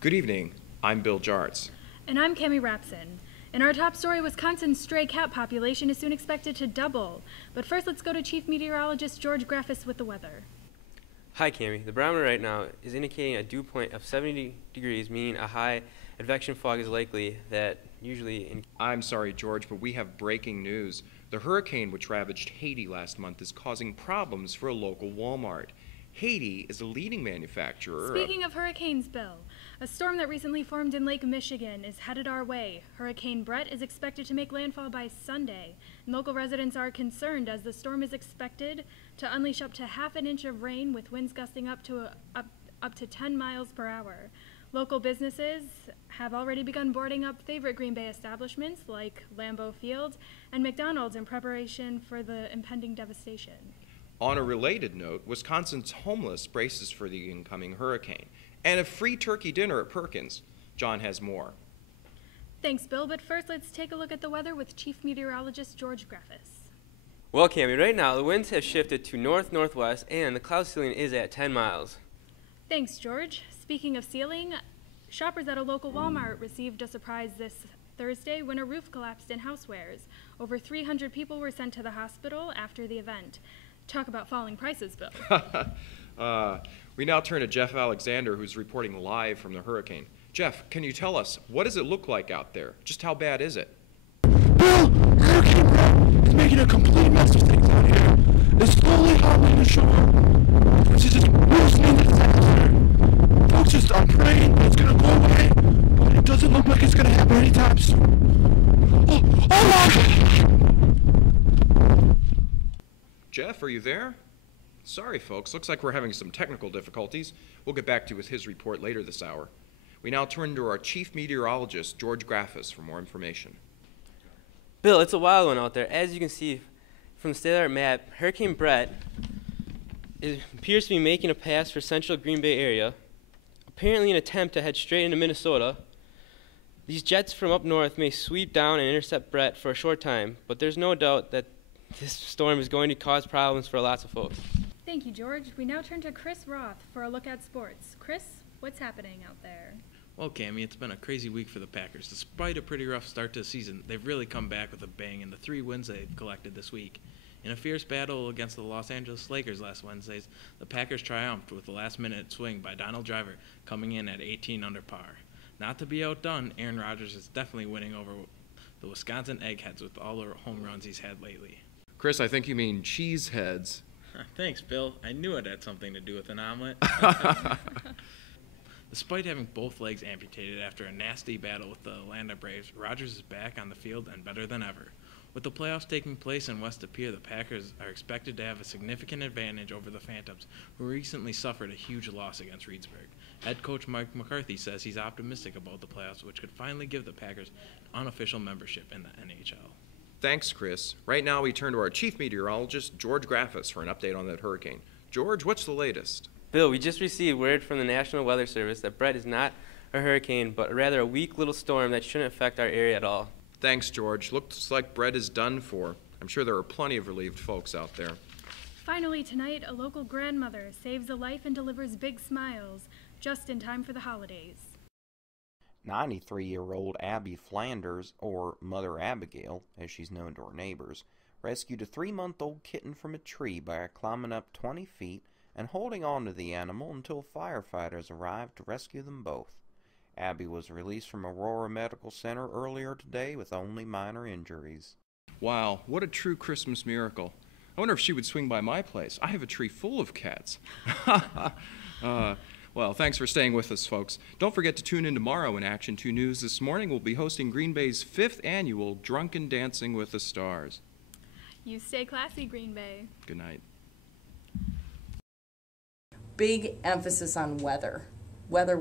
Good evening, I'm Bill Jarts. And I'm Cami Rapson. In our top story, Wisconsin's stray cat population is soon expected to double. But first, let's go to Chief Meteorologist George Graffis with the weather. Hi, Cami. The barometer right now is indicating a dew point of 70 degrees, meaning a high advection fog is likely that usually... I'm sorry, George, but we have breaking news. The hurricane which ravaged Haiti last month is causing problems for a local Walmart. Haiti is a leading manufacturer. Speaking of hurricanes, Bill, a storm that recently formed in Lake Michigan is headed our way. Hurricane Brett is expected to make landfall by Sunday. And local residents are concerned as the storm is expected to unleash up to half an inch of rain with winds gusting up to 10 miles per hour. Local businesses have already begun boarding up favorite Green Bay establishments like Lambeau Field and McDonald's in preparation for the impending devastation. On a related note, Wisconsin's homeless braces for the incoming hurricane. And a free turkey dinner at Perkins. John has more. Thanks, Bill, but first let's take a look at the weather with Chief Meteorologist George Graffis. Well, Cami, right now the winds have shifted to north-northwest and the cloud ceiling is at 10 miles. Thanks, George. Speaking of ceiling, shoppers at a local Walmart received a surprise this Thursday when a roof collapsed in housewares. Over 300 people were sent to the hospital after the event. Talk about falling prices, Bill. We now turn to Jeff Alexander, who's reporting live from the hurricane. Jeff, can you tell us, what does it look like out there? Just how bad is it? Bill, Hurricane Brett is making a complete mess of things out here. It's slowly hobbling ashore. It's just worsening the disaster. Folks just are praying that it's going to go away, but it doesn't look like it's going to happen anytime soon. Oh my God! Jeff, are you there? Sorry, folks. Looks like we're having some technical difficulties. We'll get back to you with his report later this hour. We now turn to our chief meteorologist, George Graffis, for more information. Bill, it's a wild one out there. As you can see from the state-of-the-art map, Hurricane Brett appears to be making a pass for central Green Bay area, apparently an attempt to head straight into Minnesota. These jets from up north may sweep down and intercept Brett for a short time, but there's no doubt that this storm is going to cause problems for lots of folks. Thank you, George. We now turn to Chris Roth for a look at sports. Chris, what's happening out there? Well, Cami, it's been a crazy week for the Packers. Despite a pretty rough start to the season, they've really come back with a bang in the 3 wins they've collected this week. In a fierce battle against the Los Angeles Lakers last Wednesday, the Packers triumphed with the last-minute swing by Donald Driver coming in at 18 under par. Not to be outdone, Aaron Rodgers is definitely winning over the Wisconsin Eggheads with all the home runs he's had lately. Chris, I think you mean cheeseheads. Thanks, Bill. I knew it had something to do with an omelet. Despite having both legs amputated after a nasty battle with the Atlanta Braves, Rodgers is back on the field and better than ever. With the playoffs taking place in West Appear, the Packers are expected to have a significant advantage over the Phantoms, who recently suffered a huge loss against Reedsburg. Head coach Mike McCarthy says he's optimistic about the playoffs, which could finally give the Packers unofficial membership in the NHL. Thanks, Chris. Right now we turn to our chief meteorologist, George Graffis, for an update on that hurricane. George, what's the latest? Bill, we just received word from the National Weather Service that Brett is not a hurricane, but rather a weak little storm that shouldn't affect our area at all. Thanks, George. Looks like Brett is done for. I'm sure there are plenty of relieved folks out there. Finally, tonight, a local grandmother saves a life and delivers big smiles just in time for the holidays. 93-year-old Abby Flanders, or Mother Abigail, as she's known to her neighbors, rescued a 3-month-old kitten from a tree by climbing up 20 feet and holding on to the animal until firefighters arrived to rescue them both. Abby was released from Aurora Medical Center earlier today with only minor injuries. Wow, what a true Christmas miracle. I wonder if she would swing by my place. I have a tree full of cats. Well, thanks for staying with us, folks. Don't forget to tune in tomorrow in Action 2 News. This morning we'll be hosting Green Bay's 5th annual Drunken Dancing with the Stars. You stay classy, Green Bay. Good night. Big emphasis on weather. Weather.